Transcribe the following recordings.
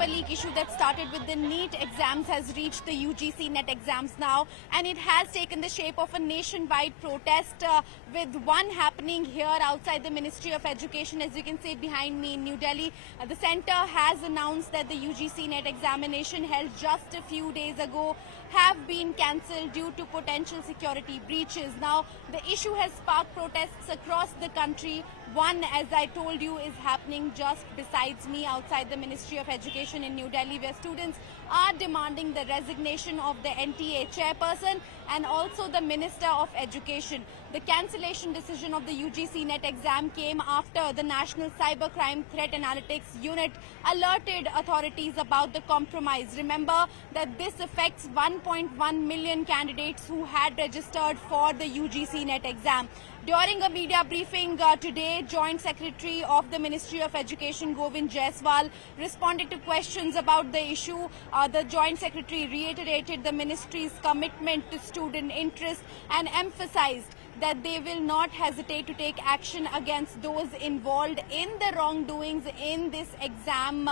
paper leak issue that started with the NEET exams has reached the UGC NET exams now, and it has taken the shape of a nationwide protest with one happening here outside the Ministry of Education, as you can see behind me in New Delhi. The centre has announced that the UGC NET examination held just a few days ago have been cancelled due to potential security breaches. Now, the issue has sparked protests across the country. One, as I told you, is happening just besides me outside the Ministry of Education in New Delhi, where students are demanding the resignation of the NTA chairperson and also the Minister of Education. The cancellation decision of the UGC NET exam came after the National Cybercrime Threat Analytics Unit alerted authorities about the compromise. Remember that this affects 1.1 million candidates who had registered for the UGC NET exam. During a media briefing today, Joint Secretary of the Ministry of Education, Govind Jaiswal, responded to questions about the issue. The Joint Secretary reiterated the Ministry's commitment to student interest and emphasized that they will not hesitate to take action against those involved in the wrongdoings in this exam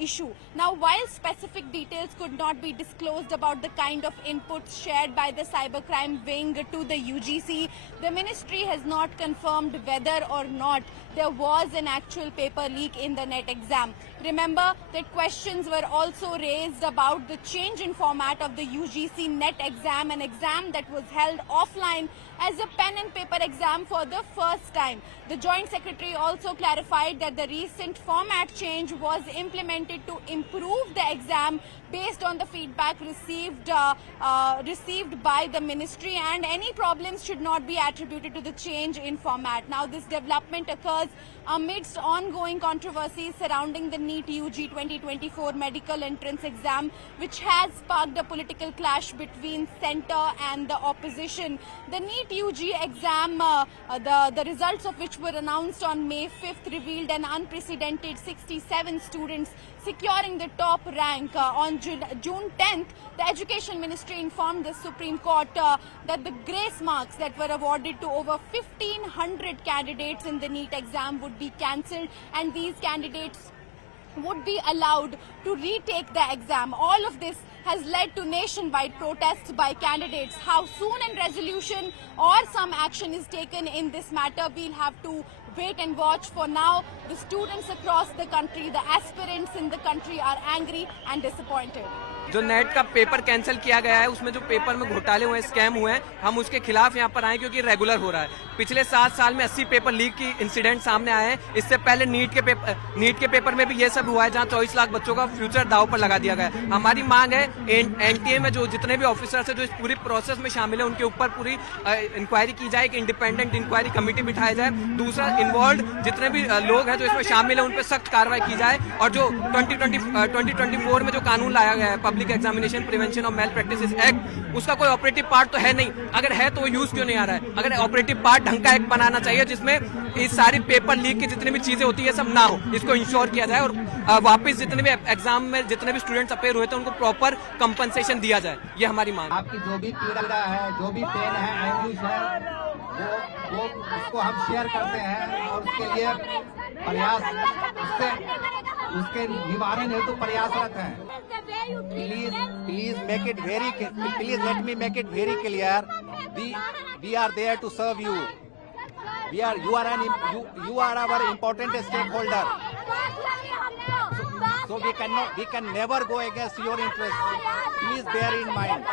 issue. Now, while specific details could not be disclosed about the kind of inputs shared by the cybercrime wing to the UGC, the ministry has not confirmed whether or not there was an actual paper leak in the NET exam. Remember that questions were also raised about the change in format of the UGC NET exam, an exam that was held offline as a pen and paper exam for the first time. The Joint Secretary also clarified that the recent format change was implemented to improve the exam based on the feedback received by the ministry, and any problems should not be attributed to the change in format. Now, this development occurs amidst ongoing controversies surrounding the NEET UG 2024 medical entrance exam, which has sparked a political clash between centre and the opposition. The NEET UG exam, the results of which were announced on May 5th, revealed an unprecedented 67 students securing the top rank. On June 10th, the Education Ministry informed the Supreme Court that the grace marks that were awarded to over 1,500 candidates in the NEET exam would be cancelled, and these candidates would be allowed to retake the exam. All of this has led to nationwide protests by candidates. How soon a resolution or some action is taken in this matter, we'll have to wait and watch. For now, the students across the country, the aspirants in the country are angry and disappointed. जो net का paper cancel किया गया है, उसमें जो paper में घोटाले हुए हैं, स्कैम हुए हैं, हम उसके खिलाफ यहाँ पर आए क्योंकि रेगुलर हो रहा है। पिछले 7 साल में 80 पेपर लीक की इंसिडेंट सामने आए हैं। इससे पहले नीट के पेपर में भी ये सब हुआ है, जहाँ 24 लाख बच्चों का फ्यूचर दाव पर लगा दिया गया है। हमारी मांग है एनटीए में जो जितने भी ऑफिसर्स हैं जो इस पूरी प्रोसेस में शामिल है, उनके ऊपर पूरी इंक्वायरी की जाए, एक इंडिपेंडेंट इंक्वायरी कमेटी बिठाया जाए। दूसरा, इन्वॉल्व जितने भी लोग हैं जो इसमें शामिल है, उन पर सख्त कार्रवाई की जाए, और जो 2024 में जो कानून लाया गया है, public examination prevention of male practices act, उसका कोई ऑपरेटिव पार्ट तो है नहीं। अगर है तो वो यूज क्यों नहीं आ रहा है? अगर ऑपरेटिव पार्ट ढंग का एक बनाना चाहिए जिसमें इस सारी पेपर लीक की जितनी भी चीजें होती है सब ना हो, इसको इंश्योर किया जाए, और वापस जितने भी एग्जाम में जितने भी स्टूडेंट्स अपेयर हुए थे उनको प्रॉपर कंपनसेशन दिया जाए। ये हमारी मांग। आपकी जो भी पीड़ा है, जो भी पेन है, एंग्विश है, वो उसको हम शेयर करते हैं, और उसके लिए प्रयास, उसके निवारण हेतु प्रयासरत हैं। Please make it very, please let me make it very clear. We are there to serve you. You are our important stakeholder. So we can never go against your interests. Please bear in mind.